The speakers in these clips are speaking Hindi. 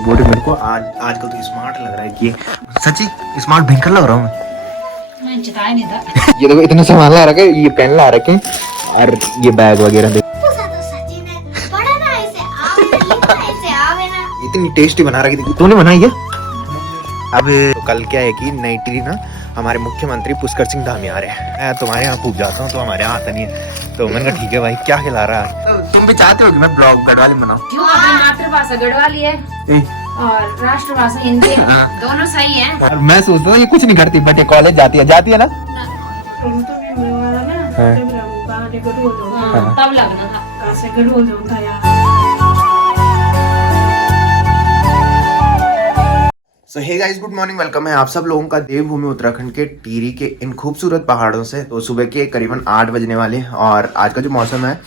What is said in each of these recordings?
बोले मेरे को आज आजकल तो स्मार्ट लग रहा है कि सच्ची स्मार्ट भयंकर लग रहा हूँ मैं चिताया नहीं था। ये देखो इतने सामान ला रखे, ये पेन ला रखे और ये बैग वगैरह देखो। इतनी टेस्टी बना रखी थी, तूने बनाई है? अब तो कल क्या है कि नई टी ना हमारे मुख्यमंत्री पुष्कर सिंह धामी आ रहे हैं। मैं तुम्हारे यहाँ पूछ जाता हूँ तो हमारे यहाँ आता नहीं है, तो मैंने कहा ठीक है भाई क्या खिला रहा है। तुम भी चाहते हो कि मैं ब्लॉग गढ़वाली बनाऊं? क्यों, अपनी मातृभाषा गढ़वाली है और राष्ट्रभाषा हिंदी, दोनों सही है। और मैं सोचता हूँ ये कुछ नहीं करती, बट ये कॉलेज जाती है ना। तब लगना था। So hey guys, good morning, welcome है आप सब लोगों का देवभूमि उत्तराखंड के टिहरी के इन खूबसूरत पहाड़ों से। तो सुबह के करीबन 8 बजने वाले हैं और आज का जो मौसम है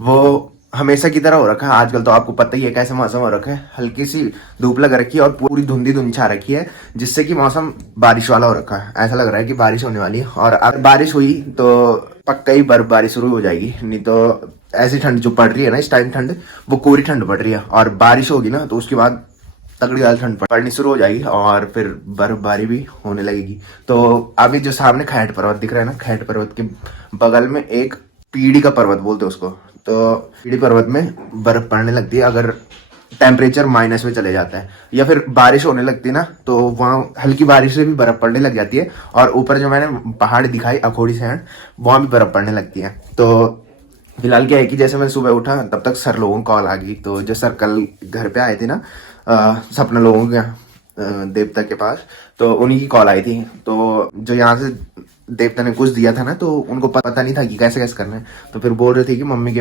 वो हमेशा की तरह हो रखा है। आजकल तो आपको पता ही है कैसा मौसम हो रखा है, हल्की सी धूप लग रखी है और पूरी धुंधी धुंध छा रखी है, जिससे कि मौसम बारिश वाला हो रखा है। ऐसा लग रहा है कि बारिश होने वाली है और अगर बारिश हुई तो पक्का ही बर्फबारी शुरू हो जाएगी, नहीं तो ऐसी ठंड जो पड़ रही है ना इस टाइम, ठंड वो कोरी ठंड पड़ रही है। और बारिश होगी ना तो उसके बाद तगड़ी वाली ठंड पड़नी शुरू हो जाएगी और फिर बर्फबारी भी होने लगेगी। तो अभी जो सामने खैट पर्वत दिख रहा है ना, खैट पर्वत के बगल में एक पीढ़ी का पर्वत बोलते हैं उसको। तो पीढ़ी पर्वत में बर्फ पड़ने लगती है अगर टेम्परेचर माइनस में चले जाता है, या फिर बारिश होने लगती है ना तो वहाँ हल्की बारिश से भी बर्फ पड़ने लग जाती है। और ऊपर जो मैंने पहाड़ दिखाई अखोड़ी सैंड, वहाँ भी बर्फ पड़ने लगती है। तो फिलहाल क्या है कि जैसे मैं सुबह उठा तब तक सर लोगों को कॉल आ गई। तो जो सर कल घर पे आए थे ना सपना लोगों के देवता के पास, तो उन्हीं की कॉल आई थी। तो जो यहाँ से देवता ने कुछ दिया था ना, तो उनको पता नहीं था कि कैसे कैसे करना है। तो फिर बोल रहे थे कि मम्मी के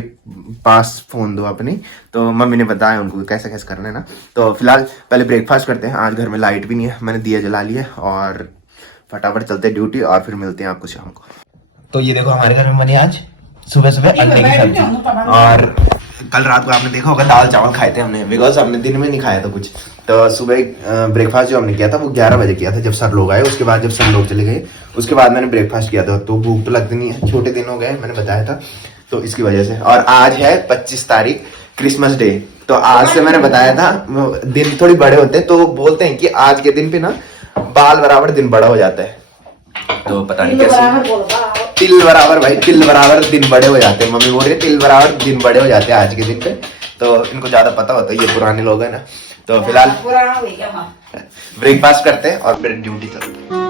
पास फोन दो अपनी, तो मम्मी ने बताया उनको कैसे कैसे करना है ना। तो फिलहाल पहले ब्रेकफास्ट करते हैं। आज घर में लाइट भी नहीं है, मैंने दिया जला लिया और फटाफट चलते हैं ड्यूटी और फिर मिलते हैं आपको शाम को। तो ये देखो हमारे घर में बनी आज सुबह सुबह अंडे की सब्जी, और कल रात को आपने देखा होगा दाल चावल खाए थे हमने, बिकॉज हमने दिन में नहीं खाया था कुछ। तो सुबह ब्रेकफास्ट जो हमने किया था वो 11 बजे किया था जब सर लोग आए। उसके बाद जब सर लोग चले गए उसके बाद मैंने ब्रेकफास्ट किया था। तो भूख तो लगती नहीं है, छोटे दिन हो गए मैंने बताया था, तो इसकी वजह से। और आज है 25 तारीख क्रिसमस डे। तो आज से मैंने बताया था दिन थोड़ी बड़े होते हैं, तो बोलते हैं कि आज के दिन पे ना बाल बराबर दिन बड़ा हो जाता है। तो पता नहीं कैसे तिल बराबर भाई, तिल बराबर दिन बड़े हो जाते हैं। मम्मी बोल रही है तिल बराबर दिन बड़े हो जाते हैं आज के दिन पे। तो इनको ज्यादा पता होता है, ये पुराने लोग हैं ना। तो फिलहाल ब्रेकफास्ट करते हैं और फिर ड्यूटी चलते हैं।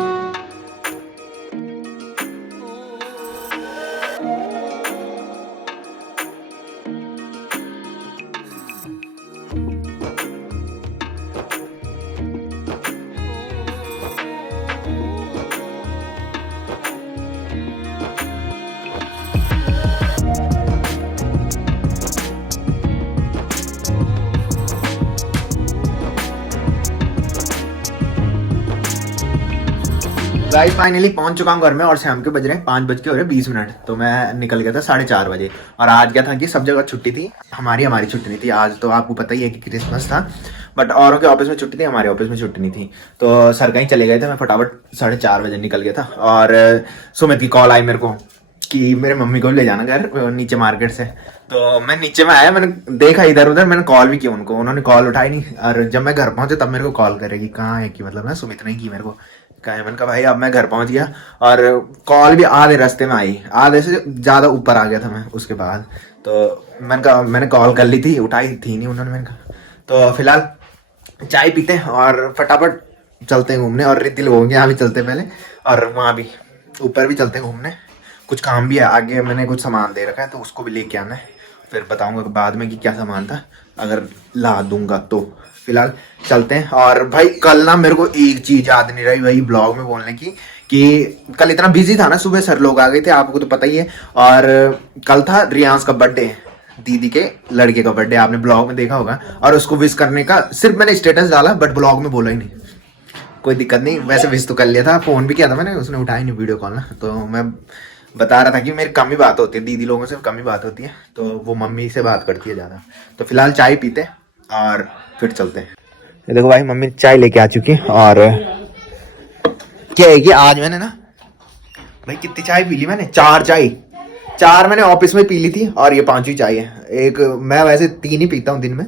गाइस फाइनली पहुंच चुका हूं घर में और शाम के बज रहे हैं 5 बज के हो रहे 20 मिनट। तो मैं निकल गया था 4:30 बजे। और आज क्या था कि सब जगह छुट्टी थी, हमारी छुट्टी नहीं थी आज। तो आपको पता ही है कि क्रिसमस था, बट औरों के ऑफिस में छुट्टी थी, हमारे ऑफिस में छुट्टी नहीं थी। तो सर कहीं चले गए थे, मैं फटाफट 4:30 बजे निकल गया था। और सुमित की कॉल आई मेरे को कि मेरे मम्मी को ले जाना घर नीचे मार्केट से। तो मैं नीचे में आया, मैंने देखा इधर उधर, मैंने कॉल भी किया उनको, उन्होंने कॉल उठाई नहीं। और जब मैं घर पहुंचे तब मेरे को कॉल करेगी कहाँ है, कि मतलब ना सुमित ने की मेरे को कहा है। मैंने कहा भाई अब मैं घर पहुंच गया, और कॉल भी आधे रास्ते में आई, आधे से ज्यादा ऊपर आ गया था मैं उसके बाद। तो मैंने कहा मैंने कॉल कर ली थी, उठाई थी नहीं उन्होंने। मैंने कहा तो फिलहाल चाय पीते हैं और फटाफट चलते हैं घूमने। और रिद्धि लोगों के यहाँ भी चलते हैं पहले, और वहाँ भी ऊपर भी चलते हैं घूमने। कुछ काम भी है आगे, मैंने कुछ सामान दे रखा है तो उसको भी लेके आना है। फिर बताऊंगा बाद में कि क्या सामान था, अगर ला दूंगा तो। फिलहाल चलते हैं। और भाई कल ना मेरे को एक चीज याद नहीं रही वही ब्लॉग में बोलने की, कि कल इतना बिजी था ना, सुबह सर लोग आ गए थे, आपको तो पता ही है। और कल था रियांश का बर्थडे, दीदी के लड़के का बर्थडे, आपने ब्लॉग में देखा होगा। और उसको विश करने का सिर्फ मैंने स्टेटस डाला, बट ब्लॉग में बोला ही नहीं। कोई दिक्कत नहीं, वैसे विश तो कर लिया था, फोन भी किया था मैंने, उसने उठाई नहीं वीडियो कॉल ना। तो मैं बता रहा था कि मेरी कम ही बात होती है, दीदी लोगों से कम ही बात होती है, तो वो मम्मी से बात करती है ज़्यादा। तो फिलहाल चाय पीते और फिर चलते हैं। ये देखो भाई मम्मी चाय लेके आ चुकी है। और क्या है कि आज मैंने ना भाई कितनी चाय पी ली मैंने, 4 चाय, 4 मैंने ऑफिस में पी ली थी और ये 5वीं चाय है। एक मैं वैसे 3 ही पीता हूँ दिन में,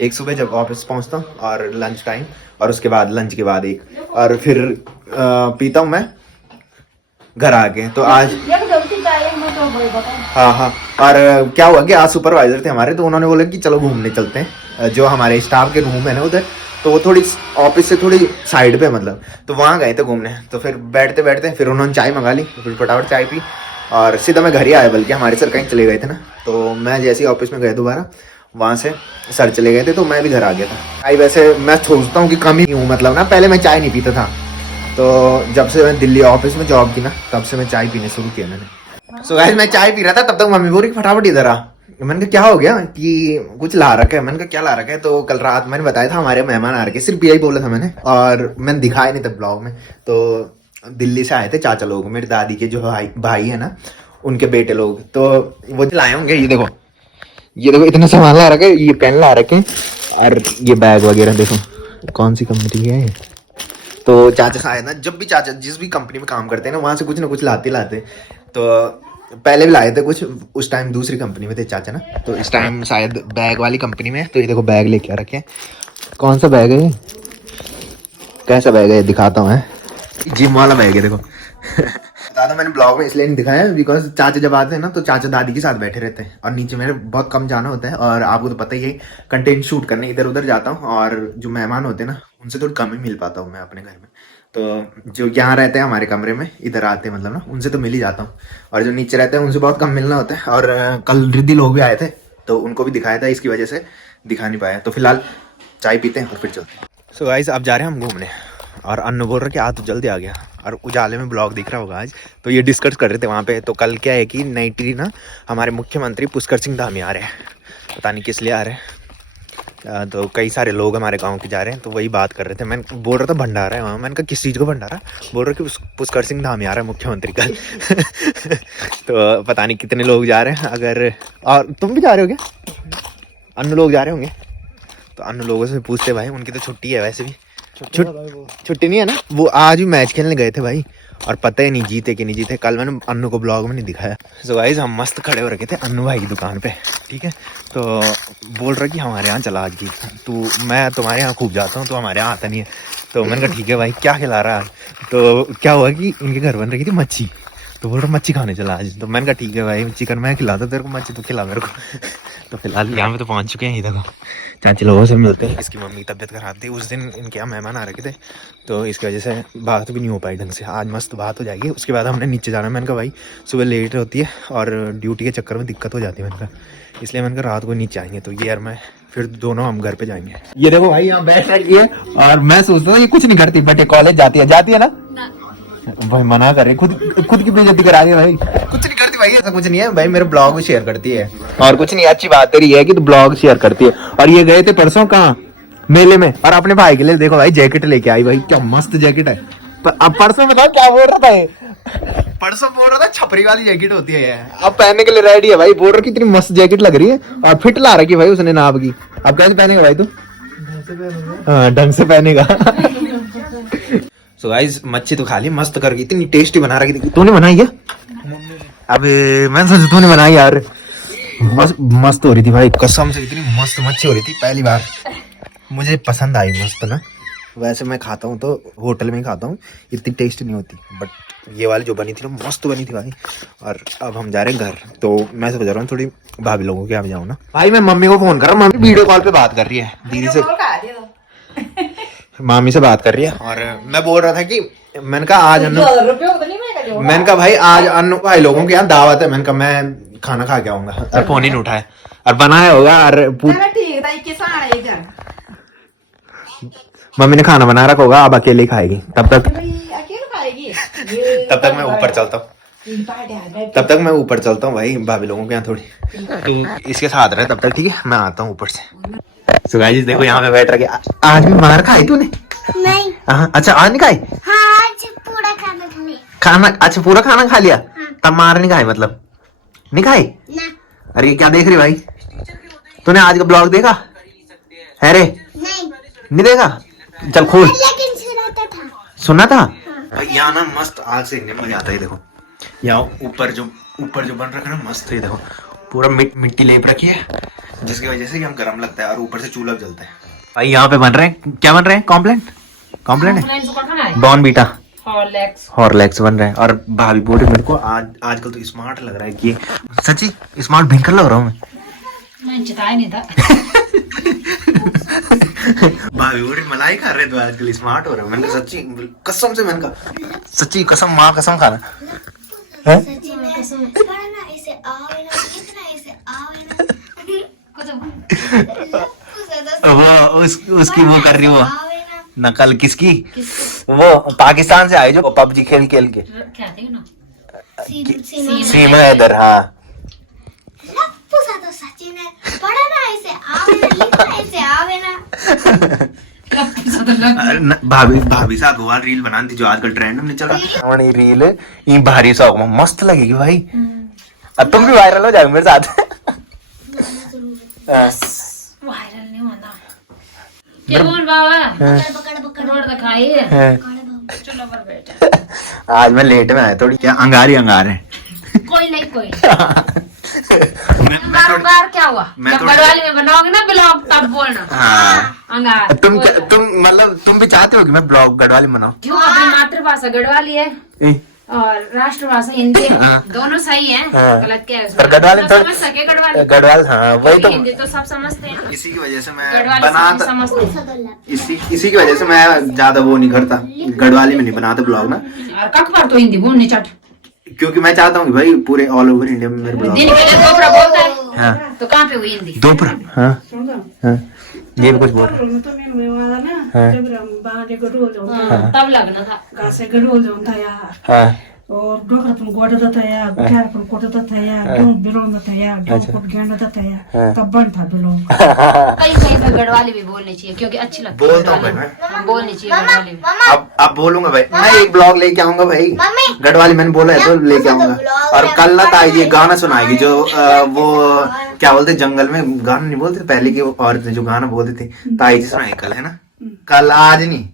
एक सुबह जब ऑफिस पहुंचता हूँ और लंच टाइम, और उसके बाद लंच के बाद एक, और फिर पीता हूँ मैं घर आके। तो आज हाँ हाँ, और क्या हुआ कि आज सुपरवाइजर थे हमारे, तो उन्होंने बोला कि चलो घूमने चलते हैं। जो हमारे स्टाफ के रूम है ना उधर, तो वो थोड़ी ऑफिस से थोड़ी साइड पे मतलब, तो वहाँ गए थे घूमने। तो फिर बैठते बैठते फिर उन्होंने चाय मंगा ली, फिर फटाफट चाय पी और सीधा मैं घर ही आया। बल्कि हमारे सर कहीं चले गए थे ना, तो मैं जैसे ही ऑफिस में गए दोबारा, वहाँ से सर चले गए थे, तो मैं भी घर आ गया था। चाय वैसे मैं सोचता हूँ कि कम ही हूँ, मतलब ना पहले मैं चाय नहीं पीता था, तो जब से मैं दिल्ली ऑफिस में जॉब की ना, तब से मैं चाय पीने शुरू किया मैंने। सो गाइस मैं चाय पी रहा था, तब तक मम्मी बोल रही फटाफट इधर आ। मैंने कहा क्या हो गया कि कुछ ला रखा है। मैंने कहा क्या ला रखा है, तो कल रात मैंने बताया था हमारे मेहमान आ रखे, सिर्फ यही बोला था मैंने, और मैंने दिखाया नहीं था ब्लॉग में। तो दिल्ली से आए थे चाचा लोग, मेरी दादी के जो भाई है ना, उनके बेटे लोग, तो वो लाए होंगे। ये देखो इतना सामान ला रखे, ये पेन ला रखे, और ये बैग वगैरह देखो कौन सी कंपनी है। तो चाचा शायद ना, जब भी चाचा जिस भी कंपनी में काम करते हैं ना, वहाँ से कुछ ना कुछ लाते। तो पहले भी लाए थे कुछ, उस टाइम दूसरी कंपनी में थे चाचा ना, तो इस टाइम शायद बैग वाली कंपनी में। तो ये देखो बैग लेके आ रखे हैं। कौन सा बैग है ये, कैसा बैग है दिखाता हूँ। जिम वाला बैग है देखो। बता दो मैंने ब्लॉग में इसलिए नहीं दिखाया बिकॉज चाचा जब आते हैं ना, तो चाचा दादी के साथ बैठे रहते हैं, और नीचे मेरे बहुत कम जाना होता है, और आपको तो पता ही है कंटेंट शूट करने इधर उधर जाता हूँ, और जो मेहमान होते हैं ना, उनसे थोड़ी कम ही मिल पाता हूँ मैं अपने घर में। तो जो यहाँ रहते हैं हमारे कमरे में, इधर आते हैं मतलब ना, उनसे तो मिल ही जाता हूँ, और जो नीचे रहते हैं उनसे बहुत कम मिलना होता है। और कल रिद्धि लोग भी आए थे, तो उनको भी दिखाया था, इसकी वजह से दिखा नहीं पाया। तो फिलहाल चाय पीते हैं और फिर चलते हैं। सो गाइस अब जा रहे हैं हम घूमने, और अन्नू बोल रहा कि आज तो जल्दी आ गया, और उजाले में ब्लॉग दिख रहा होगा आज। तो ये डिस्कस कर रहे थे वहाँ पे। तो कल क्या है कि नई टिहरी ना, हमारे मुख्यमंत्री पुष्कर सिंह धामी आ रहे हैं, पता नहीं किस लिए आ रहे हैं। तो कई सारे लोग हमारे गांव के जा रहे हैं, तो वही बात कर रहे थे। मैं बोल रहा था भंडारा है वहाँ, मैंने कहा किस चीज़ को भंडारा, बोल रहे कि पुष्कर सिंह धामी आ रहा है मुख्यमंत्री कल। तो पता नहीं कितने लोग जा रहे हैं। अगर और तुम भी जा रहे हो क्या, अन्य लोग जा रहे होंगे, तो अन्य लोगों से पूछते भाई, उनकी तो छुट्टी है वैसे भी। छुट्टी नहीं है ना, वो आज भी मैच खेलने गए थे भाई, और पता ही नहीं जीते कि नहीं जीते। कल मैंने अन्नू को ब्लॉग में नहीं दिखाया। सो गाइस हम मस्त खड़े हो रखे थे अन्नू भाई की दुकान पे, ठीक है। तो बोल रहा कि हमारे यहाँ चला आज की, तो मैं तुम्हारे यहाँ खूब जाता हूँ, तो हमारे यहाँ आता नहीं है। तो मैंने कहा ठीक है भाई, क्या खिला रहा है। तो क्या हुआ कि उनके घर बन रही थी मच्छी, तो बोल रहा मच्छी खाने चला आज। तो मैंने कहा ठीक है भाई, चिकन मैं खिलाता तेरे को, मच्छी तो खिला मेरे को। तो फिलहाल यहाँ पे तो पहुँच चुके हैं। ही देखो चाची लोगों से मिलते हैं। इसकी मम्मी की तबीयत खराब थी, उस दिन इनके यहाँ मेहमान आ रखे थे, तो इसकी वजह से बात भी नहीं हो पाई ढंग से। आज मस्त बात हो जाएगी। उसके बाद हमने नीचे जाना है। मैंने कहा भाई सुबह लेट होती है और ड्यूटी के चक्कर में दिक्कत हो जाती है, मैंने कहा इसलिए मैंने कहा रात को नीचे आएंगे। तो ये यार मैं फिर दोनों हम घर पे जाएंगे। ये देखो भाई यहाँ बैठ रखी है, और मैं सोचता हूँ ये कुछ नहीं करती, बट ये कॉलेज जाती है ना भाई, मना कर रही, खुद की बेइज्जती करा रही है भाई। कुछ नहीं करती भाई, ऐसा कुछ नहीं है भाई, मेरे ब्लॉग भी शेयर करती है, और कुछ नहीं। अच्छी बात तेरी है कि तू ब्लॉग शेयर करती है। और ये गए थे परसों कहाँ, मेले में, और अपने भाई के लिए देखो भाई जैकेट लेके आई भाई, क्या मस्त जैकेट है। अब परसों बताओ क्या बोल रहा था ये, परसों बोल रहा था छपरी वाली जैकेट होती है, अब पहनने के लिए रेडी है भाई। बोल रहा कितनी मस्त जैकेट लग रही है, और फिट ला रखी भाई उसने नाप की। अब कैसे पहनेगा भाई तू, हाँ ढंग से पहनेगा। सो गाइस मच्छी तो खा ली मस्त करके, इतनी टेस्टी बना रखी थी। तूने बनाई है? अबे मैं सोचा तूने बनाई यार, मस्त हो रही थी भाई कसम से, इतनी मस्त मच्छी हो रही थी, पहली बार मुझे पसंद आई मस्त ना। वैसे मैं खाता हूँ तो होटल में ही खाता हूँ, इतनी टेस्टी नहीं होती, बट ये वाली जो बनी थी ना मस्त बनी थी भाई। और अब हम जा रहे हैं घर, तो मैं सोच रहा हूँ थोड़ी भाभी लोगों के यहाँ जाऊँ ना भाई। मैं मम्मी को फोन कर रहा हूँ, मम्मी वीडियो कॉल पे बात कर रही है दीदी से, मामी से बात कर रही है। और मैं बोल रहा था कि मैंने कहा आज मैंने कहा भाई आज अन्नू भाई लोगों के यहाँ दावत है, मैंने कहा मैं खाना खा के आऊंगा, और फोन ही नहीं उठाया, और बनाया होगा। और मम्मी ने खाना बना रखा होगा, अब अकेले ही खाएगी, तब तक मैं ऊपर चलता हूँ, भाई भाभी लोगों के यहाँ थोड़ी, तो इसके साथ रहे तब तक, ठीक है मैं आता हूँ ऊपर से। So guys, देखो यहाँ पे बैठ रखे। आज भी मार खाई तूने? नहीं। अच्छा आज नहीं खाई? हाँ, आज पूरा खाना अच्छा पूरा खाना खा लिया? हाँ। तब मार नहीं खाई, मतलब नहीं खाई ना। अरे क्या देख रही भाई, तूने आज का ब्लॉग देखा है रे? नहीं देखा, चल खोल। लेकिन सुना था भाई। यहाँ ना मस्त आग से मजा आता है। देखो यहाँ ऊपर जो बन रखा है ना मस्त है, देखो पूरा मिट्टी लेप रखी है, जिसकी वजह से हम गर्म लगता है और ऊपर से चूल्हा जलता है। भाई यहाँ पे बन रहे हैं, क्या बन रहे हैं? कॉम्प्लेन है, बॉर्नवीटा, हॉर्लिक्स बन रहे हैं। और भाभी बोल रही मेरे को आजकल तो स्मार्ट लग रहा है कि सच्ची स्मार्ट भयंकर लग रहा हूँ मैं चिताया नहीं था। भाभी बोल रही मलाई खा रहे तो आजकल स्मार्ट हो रहा है। मैंने कहा सच्ची कसम से, मैंने कहा सच्ची कसम, माँ कसम खाना है। वो उसकी वो कर रही, वो नकल किसकी? वो पाकिस्तान से आई जो पबजी खेल के सीमा इधर। हाँ भाभी साहब वो रील बनाती जो आजकल ट्रेंड में चल रहा है। रील ये भारी सा मस्त लगेगी भाई। अब तुम भी वायरल हो जाओगे मेरे साथ। वायरल नहीं होना क्या बोल बाबा, रोड दिखाई है। चलो पर बेटा आज मैं लेट में आया थोड़ी, क्या अंगार है। कोई नहीं अंगार क्या हुआ? जब गढ़वाली में बनाओगे ना ब्लॉग तब बोलना। हाँ अंगार तुम मतलब तुम भी चाहते हो कि मैं ब्लॉग गढ़वाली बनाऊं? क्यों? अपनी मातृभाषा गढ़वाली है और राष्ट्रभाषा हिंदी, दोनों सही है। गलत क्या है उसमें? गढ़वाली तो समझ सके गढ़वाल, हाँ वही तो। हिंदी तो सब समझते हैं, इसी की वजह से मैं गढ़वाली समझते हैं। इसी की वजह से मैं ज्यादा वो नहीं करता, गढ़वाली में नहीं बनाता ब्लॉग ना। और कख पर तो हिंदी बोलनी चट, क्योंकि मैं चाहता हूँ कि भाई पूरे ऑल ओवर इंडिया में मेरे ब्लॉग। दिन के लिए दोपहर बोलता है। हाँ। तो कहाँ पे हुई हिंदी? दोपहर। हाँ हाँ ये भी कुछ बोल तब लगना था। हाँ और डोकर पण गोडा तया बिहार पण कोटा तया डों बिलों तया डों कोट गंडा तया तब बन था बिलों। कहीं कहीं पे गढ़वाली भी बोलनी चाहिए क्योंकि अच्छी लगती है। बोलता हूँ भाई मैं, बोलनी चाहिए गढ़वाली भी। अब बोलूंगा भाई, मैं एक ब्लॉग लेके आऊंगा भाई गढ़वाली, मैंने बोला है तो लेके आऊंगा। और कल ना ताई जी गाना सुनाएगी जो वो क्या बोलते जंगल में गाना नहीं बोलते पहले की औरतें जो गाना बोलते थे, ताई जी सुनाएगी कल, है ना? कल, आज नहीं,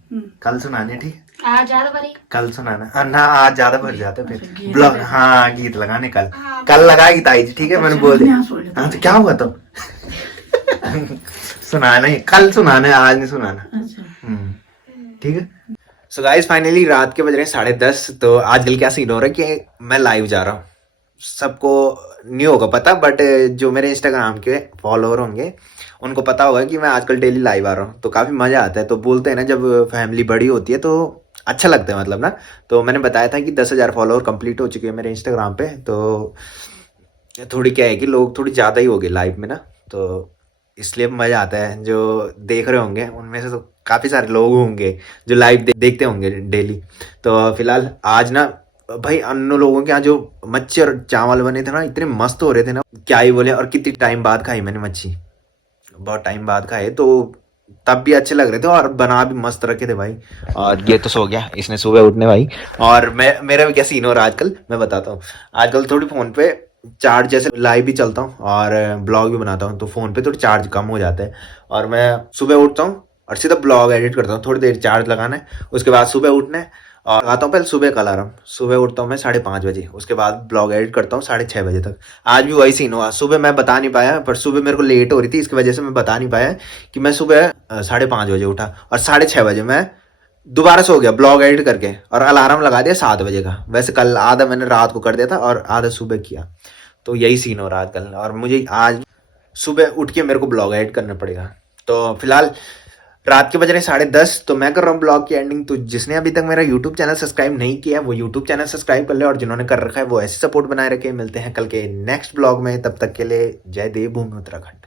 कल सुनाने। ठीक, आज ज्यादा बड़ी कल सुनाना ना, आज ज्यादा भर जाते फिर ब्लॉग। हाँ गीत लगाने कल लगाएगी ताई जी, ठीक है? मैंने बोल दिया। हाँ तो क्या हुआ तो सुनाना ही, कल सुनाना है, आज नहीं सुनाना। ठीक है। सो गाइस फाइनली रात के बज रहे हैं 10:30। तो आजकल क्या सीन हो रहा है कि मैं लाइव जा रहा हूँ। सबको नहीं होगा पता, बट जो मेरे इंस्टाग्राम के फॉलोअर होंगे उनको पता होगा कि मैं आजकल डेली लाइव आ रहा हूँ। तो काफ़ी मज़ा आता है। तो बोलते हैं ना जब फैमिली बड़ी होती है तो अच्छा लगता है, मतलब ना। तो मैंने बताया था कि 10,000 फॉलोअर कंप्लीट हो चुके हैं मेरे इंस्टाग्राम पे। तो थोड़ी क्या है कि लोग थोड़ी ज़्यादा ही हो गए लाइव में ना, तो इसलिए मज़ा आता है। जो देख रहे होंगे उनमें से तो काफ़ी सारे लोग होंगे जो लाइव देखते होंगे डेली। तो फिलहाल आज ना भाई अन्य लोगों के यहाँ जो मच्छी और चावल बने थे ना, इतने मस्त हो रहे थे ना, क्या ही बोले। और कितनी टाइम बाद खाई मैंने मच्छी, बहुत टाइम बाद खाए, तो तब भी अच्छे लग रहे थे और बना भी मस्त रखे थे भाई। और ये तो सो गया, इसने सुबह उठने भाई। और मेरा भी क्या सीन हो रहा है आजकल मैं बताता हूँ। आजकल थोड़ी फ़ोन पे चार्ज, जैसे लाइव भी चलता हूँ और ब्लॉग भी बनाता हूँ, तो फ़ोन पे थोड़ी चार्ज कम हो जाता है। और मैं सुबह उठता हूँ और सीधा ब्लॉग एडिट करता हूँ। थोड़ी देर चार्ज लगाना है, उसके बाद सुबह उठना है और लगाता हूँ पहले सुबह का अलार्म। सुबह उठता हूँ मैं 5:30 बजे, उसके बाद ब्लॉग एडिट करता हूँ 6:30 बजे तक। आज भी वही सीन हुआ, सुबह मैं बता नहीं पाया, पर सुबह मेरे को लेट हो रही थी, इसकी वजह से मैं बता नहीं पाया कि मैं सुबह 5:30 बजे उठा और 6:30 बजे मैं दोबारा सो गया ब्लॉग एडिट करके, और अलार्म लगा दिया 7 बजे का। वैसे कल आधा मैंने रात को कर दिया था और आधा सुबह किया। तो यही सीन हो रहा है आजकल, और मुझे आज सुबह उठ के मेरे को ब्लॉग एडिट करना पड़ेगा। तो फिलहाल रात के बज रहे 10:30, तो मैं कर रहा हूँ ब्लॉग की एंडिंग। तो जिसने अभी तक मेरा यूट्यूब चैनल सब्सक्राइब नहीं किया वो यूट्यूब चैनल सब्सक्राइब कर ले, और जिन्होंने कर रखा है वो ऐसे सपोर्ट बनाए रखे। मिलते हैं कल के नेक्स्ट ब्लॉग में, तब तक के लिए जय देवभूमि उत्तराखंड।